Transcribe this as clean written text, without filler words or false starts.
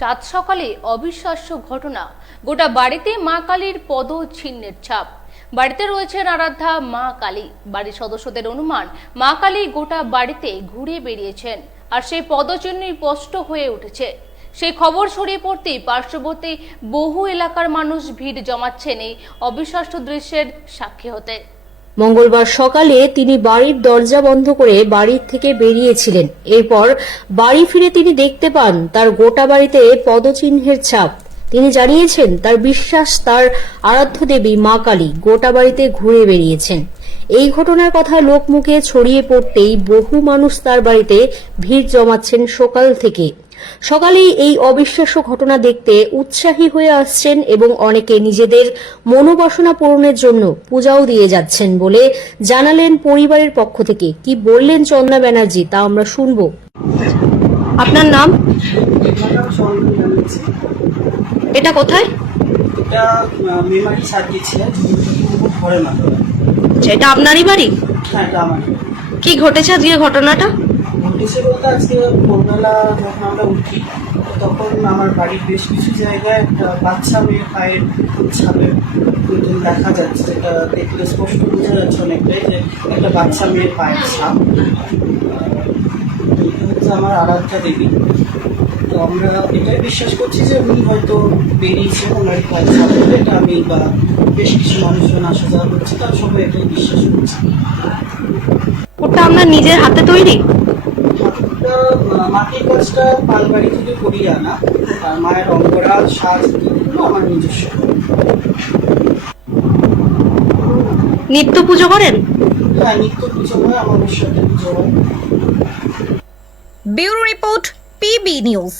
সাত সকালে অবিশ্বাস্য ঘটনা, গোটা বাড়িতে মা কালীর পদচিহ্নের ছাপ। বাড়িতে রয়েছেন আরাধ্যা মা কালী। বাড়ির সদস্যদের অনুমান মা কালী গোটা বাড়িতে ঘুরে বেরিয়েছেন, আর সেই পদচিহ্নই স্পষ্ট হয়ে উঠেছে। সেই খবর ছড়িয়ে পড়তেই পার্শ্ববর্তী বহু এলাকার মানুষ ভিড় জমাচ্ছেন এই অবিশ্বাস্য দৃশ্যের সাক্ষী হতে। মঙ্গলবার সকালে তিনি বাড়ির দরজা বন্ধ করে বাড়ির থেকে বেরিয়েছিলেন। এরপর বাড়ি ফিরে তিনি দেখতে পান তার গোটা বাড়িতে পদচিহ্নের ছাপ। তিনি জানিয়েছেন তার বিশ্বাস তার আরাধ্য দেবী মা কালী গোটা বাড়িতে ঘুরে বেরিয়েছেন। এই ঘটনার কথা লোকমুখে ছড়িয়ে পড়তেই বহু মানুষ তার বাড়িতে ভিড় জমাচ্ছেন সকাল থেকে। সকালেই এই অবিশ্বাস্য ঘটনা দেখতে উৎসাহী হয়ে আসছেন এবং অনেকে নিজেদের মনোবাসনা পূরণের জন্য পূজাও দিয়ে যাচ্ছেন বলে জানালেন পরিবারের পক্ষ থেকে। কি বললেন চন্দনা ব্যানার্জি তা আমরা শুনব। আপনার নাম? এটা কোথায়? এটা মেমারি সার্কিটে ঘরে না। এটা আপনারই বাড়ি? হ্যাঁ, এটা আমার। কি ঘটেছে আজকে ঘটনাটা? ঘটেছে বলতে আজকে ভোরবেলা যখন আমরা উঠি তখন আমার বাড়ির বেশ কিছু জায়গায় একটা বাচ্চা মেয়ে পায়ের ছাপের দেখা যাচ্ছে, যেটা দেখলে স্পষ্ট বোঝা যাচ্ছে অনেকটাই যে একটা বাচ্চা মেয়ের পায়ের ছাপ। এটা হচ্ছে আমার আরাধ্যা দেবী। তো আমরা এটাই বিশ্বাস করছি যে উনি হয়তো বেরিয়েছেন ওনার পায়ের ছাপ বলে। এটা আমি বা বেশ কিছু মানুষজন আসা যাওয়া করছে, তারা সবাই এটাই বিশ্বাস করছে। ওটা আপনার নিজের হাতে তৈরি? মাটির কাজটা পালবাড়ি থেকে করিয়ে আনা, আর মায়ের অঙ্গরাজ সাজ এগুলো আমার নিজস্ব। নিত্য পুজো করেন? হ্যাঁ, নিত্য পুজো হয়, আমার সাথে পুজো হয়। Bureau report, PB news.